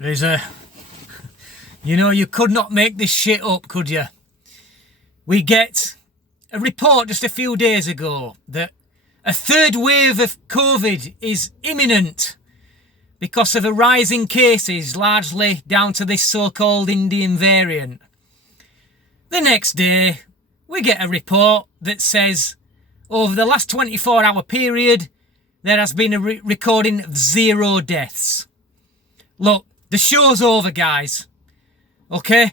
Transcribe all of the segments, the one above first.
There's you could not make this shit up, could you? We get a report just a few days ago that a third wave of COVID is imminent because of a rise in cases, largely down to this so-called Indian variant. The next day, we get a report that says over the last 24-hour period, there has been a recording of 0 deaths. Look, the show's over, guys. Okay?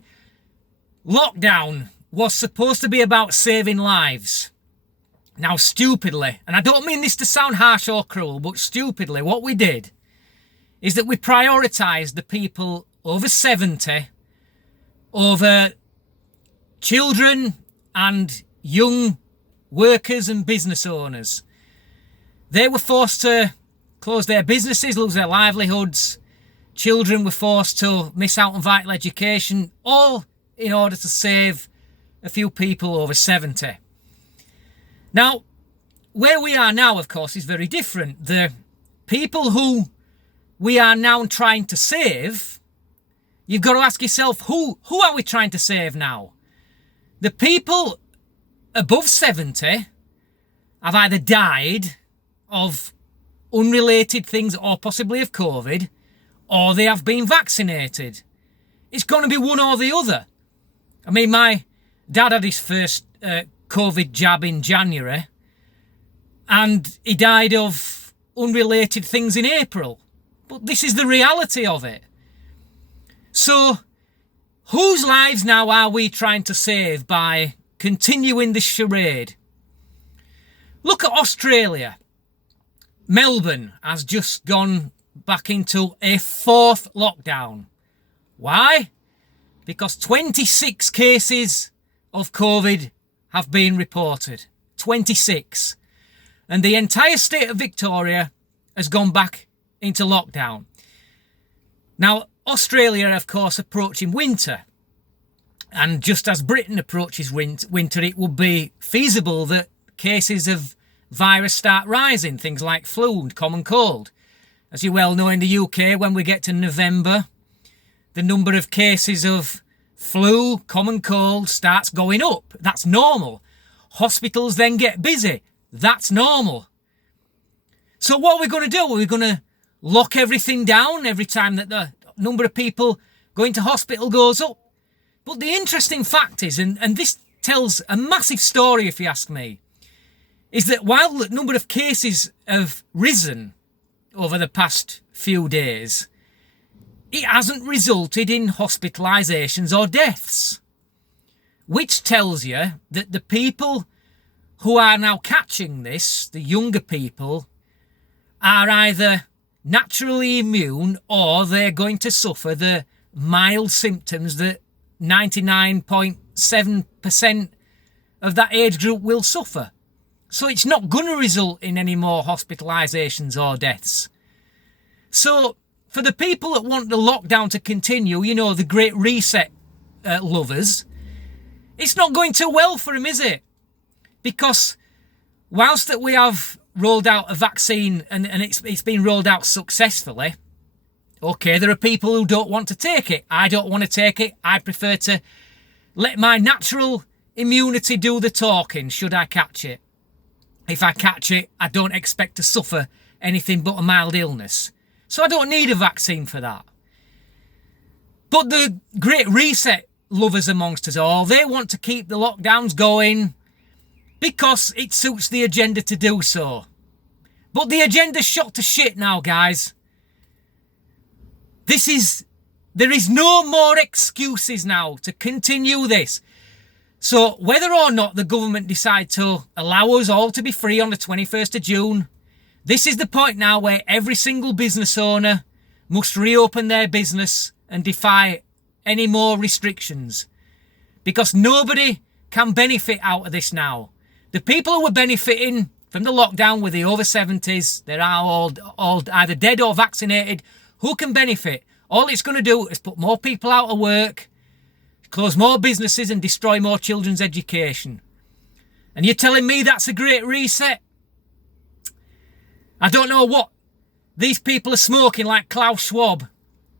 Lockdown was supposed to be about saving lives. Now, stupidly, and I don't mean this to sound harsh or cruel, but stupidly, what we did is that we prioritised the people over 70 over children and young workers and business owners. They were forced to close their businesses, lose their livelihoods. Children were forced to miss out on vital education, all in order to save a few people over 70. Now, where we are now, of course, is very different. The people who we are now trying to save, you've got to ask yourself, who are we trying to save now? The people above 70 have either died of unrelated things or possibly of COVID, or they have been vaccinated. It's going to be one or the other. I mean, my dad had his first COVID jab in January, and he died of unrelated things in April. But this is the reality of it. So, whose lives now are we trying to save by continuing this charade? Look at Australia. Melbourne has just gone back into a 4th lockdown. Why? Because 26 cases of COVID have been reported. 26. And the entire state of Victoria has gone back into lockdown. Now, Australia, of course, approaching winter. And just as Britain approaches winter, it would be feasible that cases of virus start rising, things like flu and common cold. As you well know, in the UK, when we get to November, the number of cases of flu, common cold starts going up. That's normal. Hospitals then get busy. That's normal. So what are we going to do? Are we going to lock everything down every time that the number of people going to hospital goes up? But the interesting fact is, and this tells a massive story if you ask me, is that while the number of cases have risen over the past few days, it hasn't resulted in hospitalisations or deaths. Which tells you that the people who are now catching this, the younger people, are either naturally immune or they're going to suffer the mild symptoms that 99.7% of that age group will suffer. So it's not going to result in any more hospitalisations or deaths. So for the people that want the lockdown to continue, the Great Reset lovers, it's not going too well for them, is it? Because whilst that we have rolled out a vaccine and it's been rolled out successfully, okay, there are people who don't want to take it. I don't want to take it. I prefer to let my natural immunity do the talking, should I catch it. If I catch it, I don't expect to suffer anything but a mild illness. So I don't need a vaccine for that. But the Great Reset lovers amongst us all, they want to keep the lockdowns going because it suits the agenda to do so. But the agenda's shot to shit now, guys. There is no more excuses now to continue this. So whether or not the government decide to allow us all to be free on the 21st of June, this is the point now where every single business owner must reopen their business and defy any more restrictions. Because nobody can benefit out of this now. The people who were benefiting from the lockdown were the over 70s. They're all either dead or vaccinated. Who can benefit? All it's going to do is put more people out of work, close more businesses and destroy more children's education. And you're telling me that's a Great Reset? I don't know what these people are smoking like Klaus Schwab.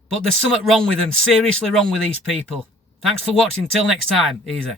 But there's something wrong with them. Seriously wrong with these people. Thanks for watching. Till next time. Easy.